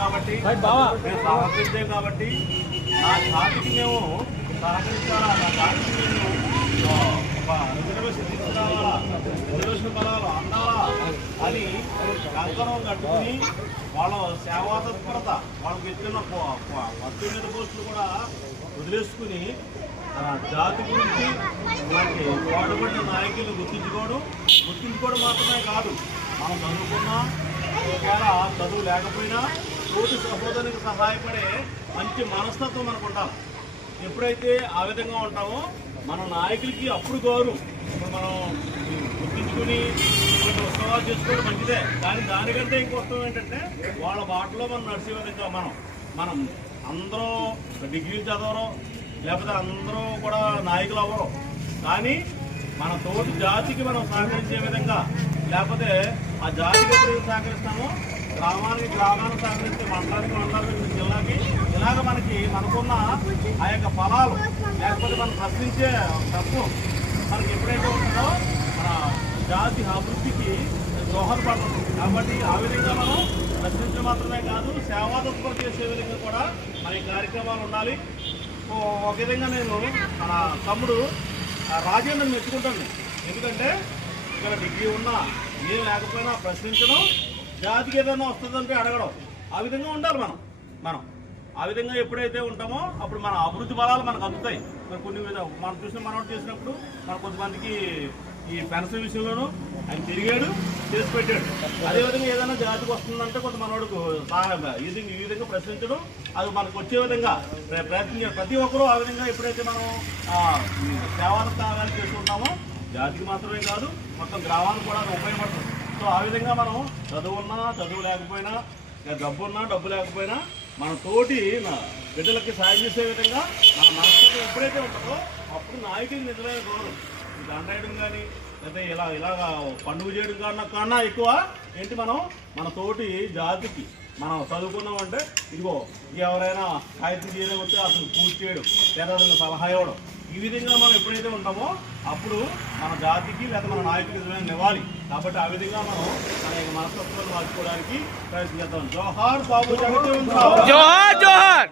కాబట్టి మేము సహకరించాం కాబట్టి నా జాతికి మేము సహకరించాలా? నా జాతికి మేము ఒక రిజర్వేషన్ తీసుకురావాలా? రిజర్వేషన్ బలాలు అందాలా? అని కంకణం కట్టుకుని వాళ్ళ సేవా తత్పరత వాళ్ళకి ఇచ్చిన వస్తువు మీద పోస్టులు కూడా వదిలేసుకుని జాతి గురించి ఇలాంటి పాటుపడిన నాయకులను గుర్తించుకోవడం గుర్తించుకోవడం మాత్రమే కాదు. మనం చదువుకున్నా ఒకవేళ చదువు లేకపోయినా తోటి సహోదరునికి సహాయపడే మంచి మనస్తత్వం మనకు ఉండాలి. ఎప్పుడైతే ఆ విధంగా ఉంటామో మన నాయకులకి అప్పుడు గౌరవం. ఇప్పుడు మనం గుర్తించుకుని కొన్ని ఉత్సవాలు చేసుకోవడం మంచిదే. కానీ దానికంటే ఇంకో ఏంటంటే వాళ్ళ బాటలో మనం నడిచే విధంగా మనం. మనం అందరూ డిగ్రీలు చదవరు లేకపోతే అందరూ కూడా నాయకులు అవ్వరు. కానీ మన తోటి జాతికి మనం సహకరించే విధంగా లేకపోతే ఆ జాతికి ఎప్పుడు సహకరిస్తామో గ్రామానికి గ్రామానికి సహకరించి మండలానికి మండలానికి జిల్లాకి ఇలాగ మనకి మనకున్న ఆ యొక్క ఫలాలు లేకపోతే మనం ప్రశ్నించే తత్వం మనకి ఎప్పుడైతే ఉంటుందో మన జాతి అభివృద్ధికి దోహదపడుతుంది కాబట్టి ఆ విధంగా మనం ప్రశ్నించడం మాత్రమే కాదు సేవా తత్పర చేసే విధంగా కూడా మన కార్యక్రమాలు ఉండాలి. ఒక విధంగా నేను మన తమ్ముడు రాజేంద్రని మెచ్చుకుంటాను. ఎందుకంటే ఇక్కడ డిగ్రీ ఉన్నా ఏం లేకపోయినా ప్రశ్నించడం జాతికి ఏదైనా వస్తుందంటే అడగడం. ఆ విధంగా ఉండాలి మనం. మనం. ఆ విధంగా ఎప్పుడైతే ఉంటామో అప్పుడు మన అభివృద్ధి బలాలు మనకు అందుతాయి. మరి కొన్ని విధ మనం చూసిన మనం చేసినప్పుడు మన కొంతమందికి ఈ పెన్షన్ విషయంలోనూ ఆయన తిరిగాడు చేసి పెట్టాడు. అదేవిధంగా ఏదైనా జాతికి వస్తుందంటే కొంత మనోడుకు సహాయం ఈ విధంగా ఈ విధంగా ప్రశ్నించడం అది మనకు వచ్చే విధంగా ప్రయత్నించాడు. ప్రతి ఒక్కరూ ఆ విధంగా ఎప్పుడైతే మనం సేవాలు ఈ త్యాగాలు చేసుకుంటామో జాతికి మాత్రమే కాదు మొత్తం గ్రామానికి కూడా అది ఉపయోగపడుతుంది. సో ఆ విధంగా మనం చదువున్నా చదువు లేకపోయినా డబ్బున్నా డబ్బు ఉన్నా డబ్బు లేకపోయినా మన తోటి బిడ్డలకి సాయం చేసే విధంగా మన మనస్తత్వం ఎప్పుడైతే ఉంటుందో అప్పుడు నాయకుడికి నిజమైన గౌరవం. ఈ దండేయడం కానీ లేదా ఇలా ఇలాగా పండుగ చేయడం కన్నా కన్నా ఎక్కువ ఏంటి మనం మన తోటి జాతికి మనం చదువుకున్నామంటే ఇదిగో ఎవరైనా సాహిత్యం చేయడం వస్తే అసలు పూర్తి చేయడం లేదా అతను సలహా ఇవ్వడం. ఈ విధంగా మనం ఎప్పుడైతే ఉంటామో అప్పుడు మన జాతికి లేదా మన నాయకులు నిజమైన ఇవ్వాలి కాబట్టి ఆ విధంగా మనం మన యొక్క మనస్తత్వాన్ని మార్చుకోవడానికి ప్రయత్నం జోహార్ బాబు జగన్ జోహార్ జోహార్!